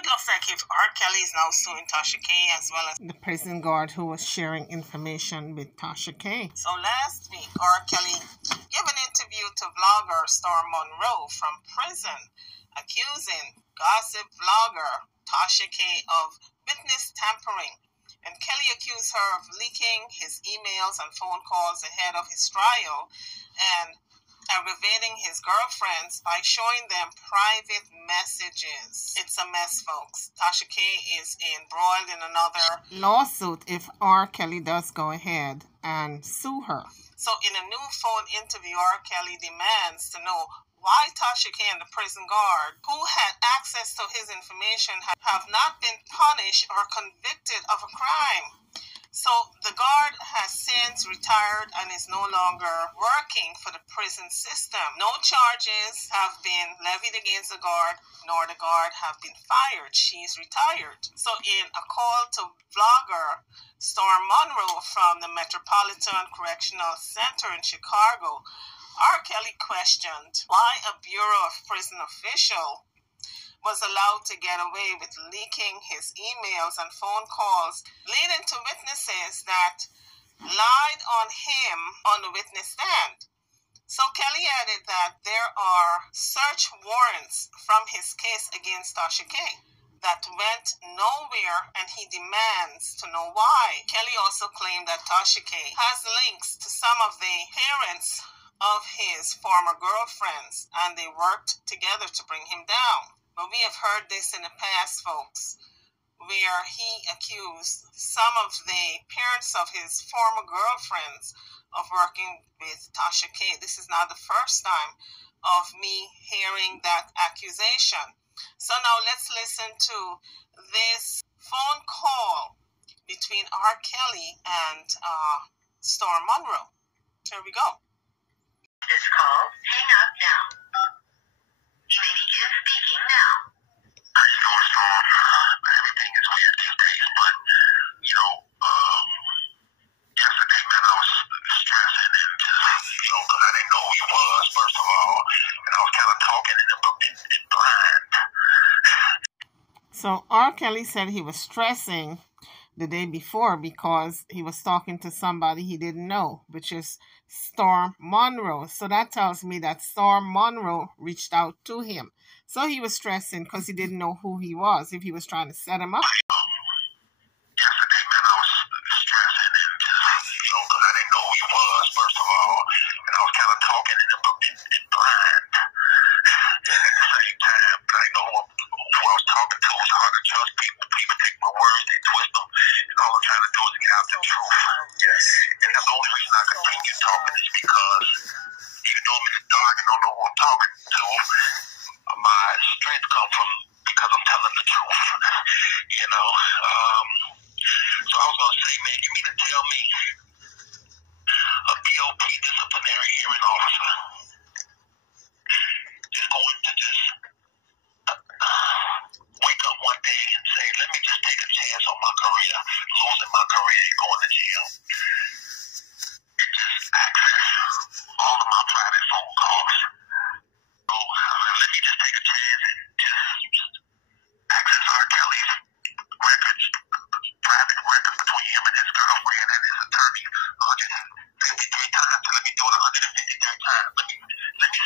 it looks like if R. Kelly is now suing Tasha K as well as the prison guard who was sharing information with Tasha K. So last week, R. Kelly gave an interview to vlogger Storm Monroe from prison, accusing gossip vlogger Tasha K of witness tampering. And Kelly accused her of leaking his emails and phone calls ahead of his trial and aggravating his girlfriends by showing them private messages. It's a mess, folks. Tasha K is embroiled in another lawsuit if R. Kelly does go ahead and sue her. So in a new phone interview, R. Kelly demands to know why Tasha K and the prison guard, who had access to his information, have not been punished or convicted of a crime. So the guard has since retired and is no longer working for the prison system. No charges have been levied against the guard, nor the guard have been fired. She's retired. So in a call to vlogger Storm Monroe from the Metropolitan Correctional Center in Chicago, R. Kelly questioned why a Bureau of Prison official was allowed to get away with leaking his emails and phone calls, leading to witnesses that lied on him on the witness stand. So Kelly added that there are search warrants from his case against Tasha K that went nowhere, and he demands to know why. Kelly also claimed that Tasha K has links to some of the parents of his former girlfriends, and they worked together to bring him down. But we have heard this in the past, folks, where he accused some of the parents of his former girlfriends of working with Tasha K. This is not the first time of me hearing that accusation. So now let's listen to this phone call between R. Kelly and Storm Monroe. Here we go. This call, hang up now. You may begin speaking now. How you doing, Storm? Everything is weird these days, but, yesterday, man, I was stressing and just, because I didn't know who you was, first of all, and I was kind of talking in blind. So R. Kelly said he was stressing the day before because he was talking to somebody he didn't know, which is Storm Monroe. So that tells me that Storm Monroe reached out to him. So he was stressing because he didn't know who he was, if he was trying to set him up. Yesterday, man, I was stressing and just, because I didn't know who you was, first of all, and I was kind of talking in blind. At the same time, I didn't know who I was talking to. It's hard to trust people. People take my words, they twist them, and all I'm trying to do is get out the truth. Yes. And that's the only reason I continue talking is because even though I'm in the dark and don't know who I'm talking to, my strength comes from because I'm telling the truth. So I was going to say, man, you mean to tell me a BOP disciplinary hearing officer is going to just wake up one day and say, let me just take a chance on my career, losing my career and going to jail, and just access all of my private phone calls. So let me just take a chance and just access R. Kelly's records, private records between him and his girlfriend and his attorney 153 times. Let me do it 153 times. Let me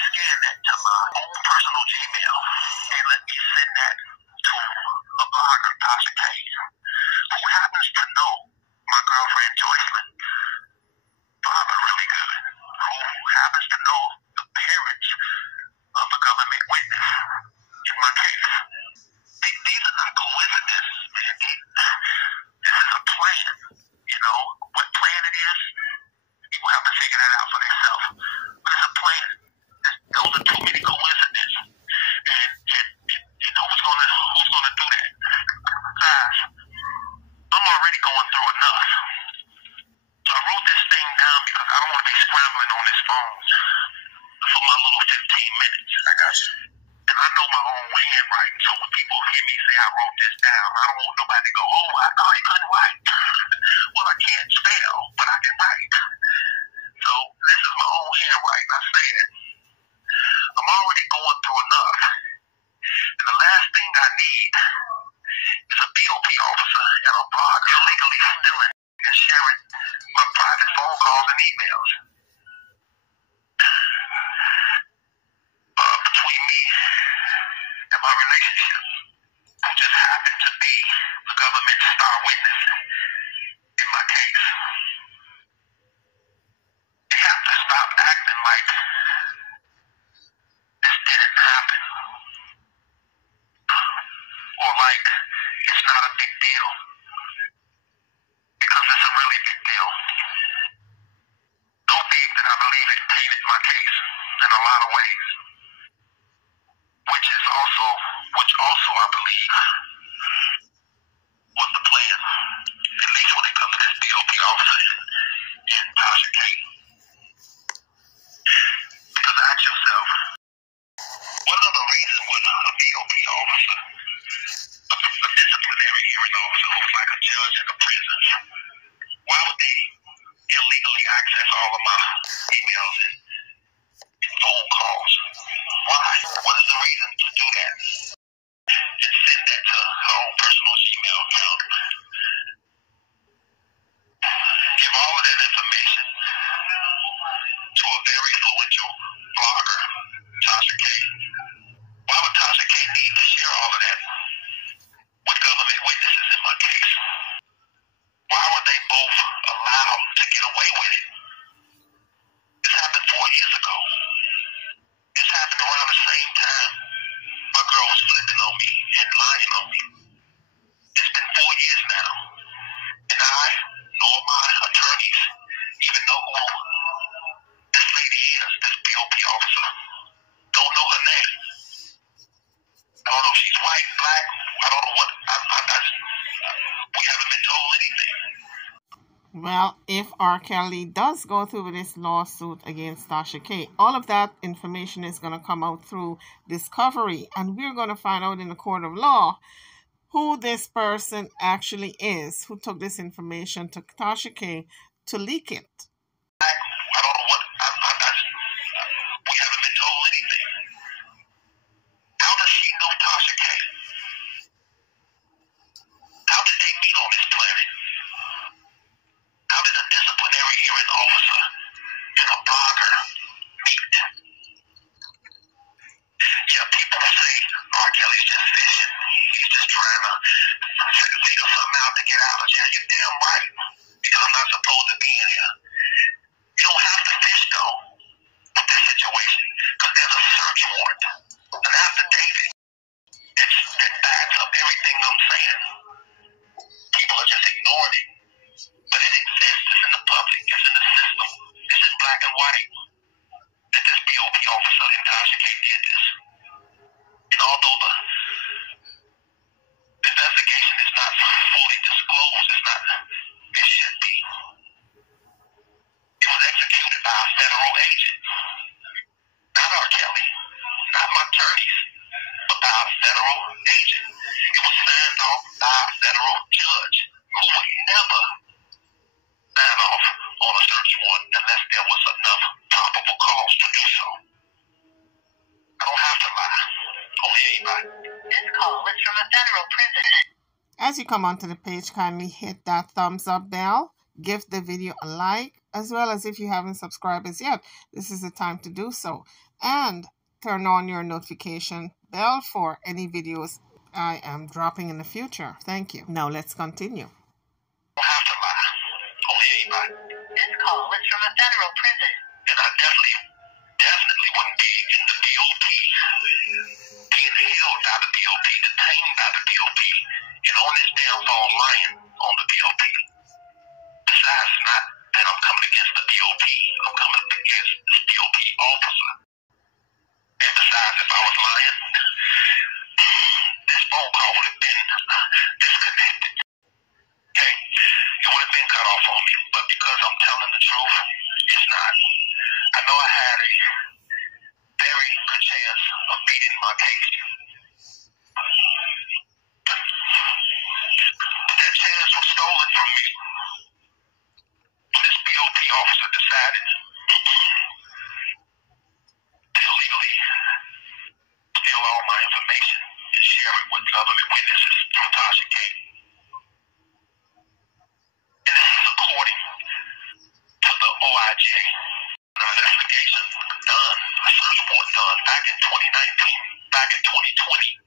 scan that to my own personal Gmail and let me send that to a blogger, Tasha K, who happens to know my girlfriend Joycelyn father really good, who happens to know the parents of the government witness in my case. These are not coincidences, man. This is a plan. What plan it is, people have to figure that out for themselves. But it's a plan. Those are too many coincidences. And who's gonna do that? Guys, I'm already going through enough. So I wrote this thing down because I don't want to be scrambling on this phone for my little 15 minutes. I got you. And I know my own handwriting, so when people hear me say I wrote this down, I don't want nobody to go, oh, I thought he couldn't write. Well, I can't spell, but I can write. So this is my own handwriting. I said, I'm already going through enough. And the last thing I need reason to do that and send that to her own personal Gmail account. Give all of that information to a very influential blogger, Tasha K. Why would Tasha K need to share all of that with government witnesses in my case? Why were they both allowed to get away with it? This happened 4 years ago. This happened around the same time my girl was flipping on me and lying on me. It's been 4 years now. And I, nor my attorneys, even know who this lady is, this BOP officer. Don't know her name. I don't know if she's white, black. I don't know what. We haven't been told anything. Well, if R. Kelly does go through with this lawsuit against Tasha K, all of that information is going to come out through discovery, and we're going to find out in the court of law who this person actually is, who took this information to Tasha K to leak it. I don't know what. We haven't been told anything. How does she know Tasha K? How did they meet on this planet? How did a disciplinary hearing officer and a blogger meet? Yeah, people say R. Kelly's just fishing. He's just trying to figure something out to get out of jail. You're damn right. Because I'm not supposed to be in here. You don't have to fish, though, with this situation. Because there's a search warrant, an affidavit that backs up everything I'm saying. People are just ignoring it. But it exists. It's in the public. It's in the system. It's in black and white. That this BOP officer in Tasha K did this. And although the investigation is not fully disclosed, it should be. It was executed by a federal agent. Not R. Kelly. Not my attorneys. But by a federal agent. It was signed off by a federal judge who would never sign off on a search warrant unless there was enough probable cause to do so. I don't have to lie on anybody. This call is from a federal prison. As you come onto the page, kindly hit that thumbs up bell, give the video a like, as well as if you haven't subscribed as yet, this is the time to do so. And turn on your notification bell for any videos I am dropping in the future. Thank you. Now let's continue. I don't have to lie on anybody. This call is from a federal prison. And I definitely wouldn't be in the BOP, being held by the BOP, detained by the BOP, and on this damn phone lying on the BOP. Besides, not that I'm coming against the BOP, I'm coming against this BOP officer. And besides, if I was lying, this phone call would have been disconnected. Okay? It would have been cut off on me. But because I'm telling the truth, it's not. I know I had a very good chance of beating my case. That chance was stolen from me. This BOP officer decided to illegally steal all my information and share it with government witnesses from Tasha K. And this is according to the OIJ. An investigation done, a search warrant done back in 2019, back in 2020,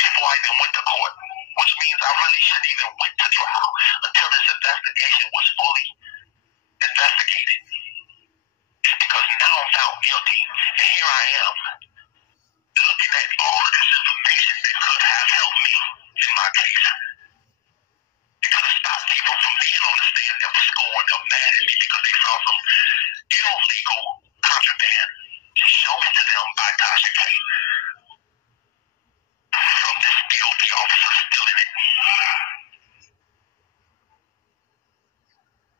before I even went to court, which means I really shouldn't even went to trial until this investigation was fully investigated. It's because now I'm found guilty, and here I am, looking at all of this information that could have helped me in my case. It could have stopped people from being on the stand that was scoring them mad at me because they saw some illegal contraband shown to them by Tasha K. From this BOP officer still in it.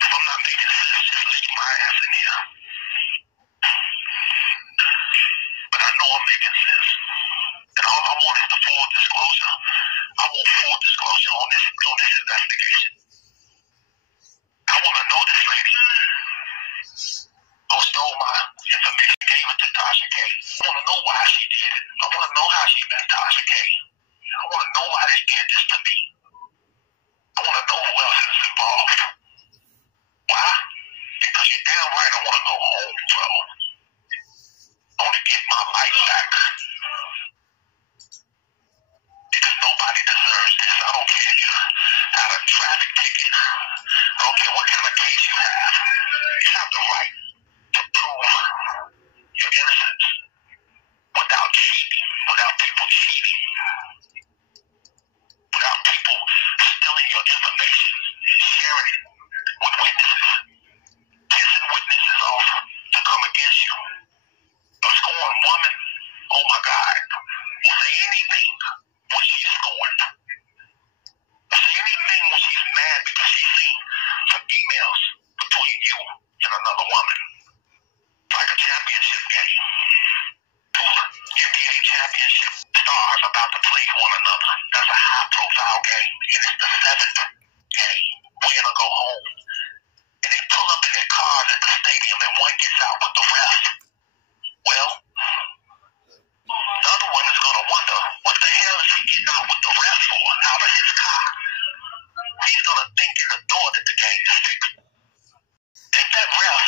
If I'm not making sense, just leave my ass in here. But I know I'm making sense. And all I want is the full disclosure. I want full disclosure on this investigation. I want to know this lady who stole my information, gave it to Tasha K. I want to know know why she did it. I want to know how she met Tasha K. I want to know why they did this to me. I want to know who else is involved. Why? Because you're damn right I want to go home, bro. I want to get my life back. Because nobody deserves this. I don't care if you have a traffic ticket. I don't care what kind of case you have. You have the right to prove your innocence without cheating, without people cheating, without people stealing your information, sharing it with witnesses, pissing witnesses off to come against you. A scorned woman, oh my God, will say anything when she's scorned. Will say anything when she's mad because she's seen some emails between you and another woman. Like a championship game. Two NBA championship stars about to play one another. That's a high-profile game, and it's the 7th game. Win or go home. And they pull up in their cars at the stadium, and one gets out with the ref. Well, the other one is going to wonder, what the hell is he getting out with the ref for, out of his car? He's going to think in the door that the game is fixed. If that ref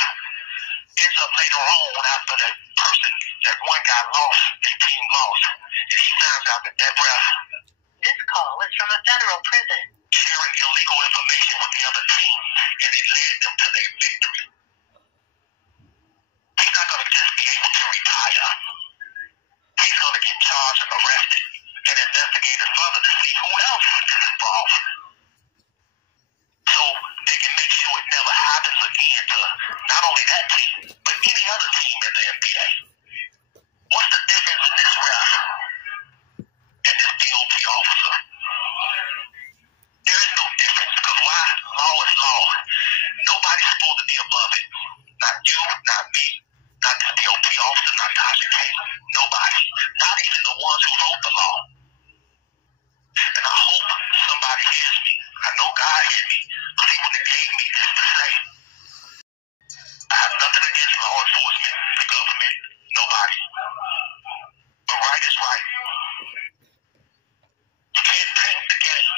ends up later on after that person, that one guy lost, their team lost, and he finds out that that ref, this call is from a federal prison, sharing illegal information with the other team, and it led them to their victory. He's not going to just be able to retire. He's going to get charged and arrested and investigated further to see who else is involved. So they can make sure it never happens again to not only that team, but any other team in the NBA. What's the difference in this ref and this DOP officer? There is no difference, because why? Law is law. Nobody's supposed to be above it. Not you, not me, not the DOP officer, not Tasha K. Nobody. Not even the ones who wrote the law. And I hope somebody hears me. I know God hears me, because he wouldn't have gave me this to say. I have nothing against law enforcement, the government, nobody. But right is right. You can't taint the game.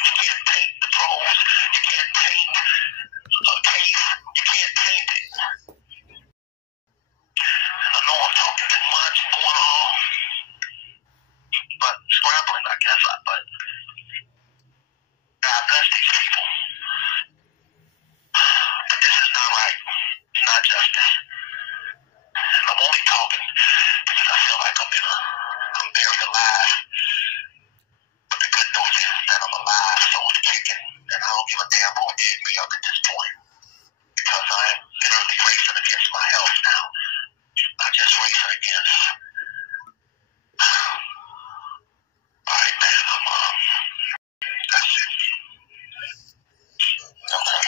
You can't taint the pros. You can't taint a case. You can't taint it. And I know I'm talking too much, going on, but scrambling, I guess. But God bless these people. But this is not right. It's not justice. And I'm only talking because I feel like I'm buried alive. But the good news is that I'm alive, so I'm kicking, and I don't give a damn who did me up at this point. Because I am literally racing against my health now. Not just racing against. Alright, man, that's it. Okay.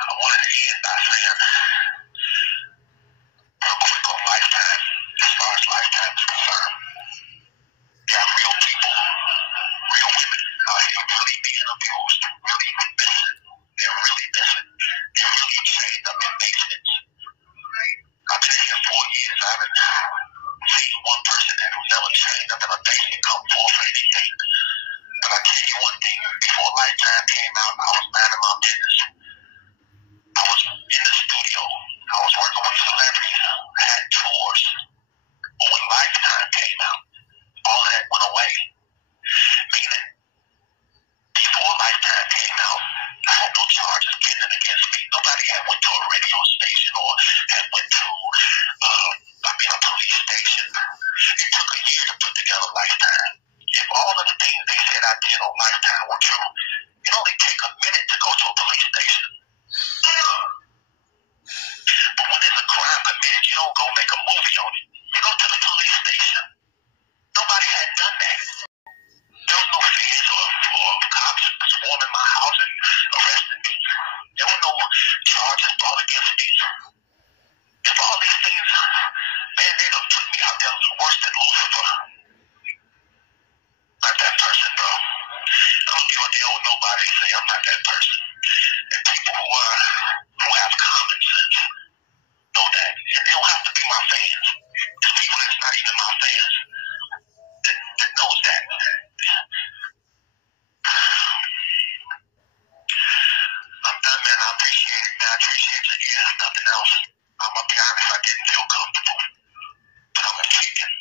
I wanted to end by saying, real quick on Lifetime, as far as Lifetime is concerned, you have real people, real women out here really being abused, really missing. They're really missing. They're really chained up in basements. I've been here 4 years. I haven't seen one person that was never chained up in a basement come forth for anything. But I tell you one thing, before Lifetime came out, I was minding my business. I was in the studio. I was working with celebrities. I had tours. But when Lifetime came out, all that went away. Meaning, before Lifetime came out, I had no charges pending against me. Nobody had went to a radio station or had went to a police station. It took a year to put together Lifetime. If all of the things they said I did on Lifetime were true, it only take a minute to go to a police station. But when there's a crime committed, you don't go make a movie on it. You go to the police station. Nobody had done that. There was no fears or cops swarming my house and arresting me. There were no charges brought against me. If all these things, man, they done put me out there worse than Lucifer. Not that person, bro. I don't give a deal what nobody say. I'm not that person. And people who have common sense know that. And they don't have to be my fans. There's people that's not even my fans that knows that. I'm done, man. I appreciate it, man. I appreciate your ear, if nothing else. I'm going to be honest, I didn't feel comfortable. But I'm going to take it.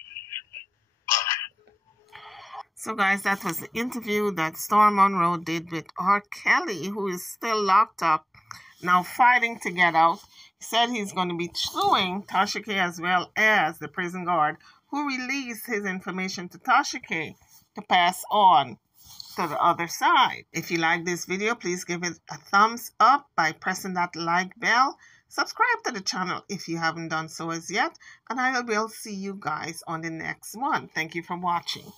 Look. So, guys, that was the interview that Storm Monroe did with R. Kelly, who is still locked up, now fighting to get out. He said he's going to be suing Tasha K as well as the prison guard who released his information to Tasha K to pass on to the other side. If you like this video, please give it a thumbs up by pressing that like bell. Subscribe to the channel if you haven't done so as yet, and I will see you guys on the next one. Thank you for watching.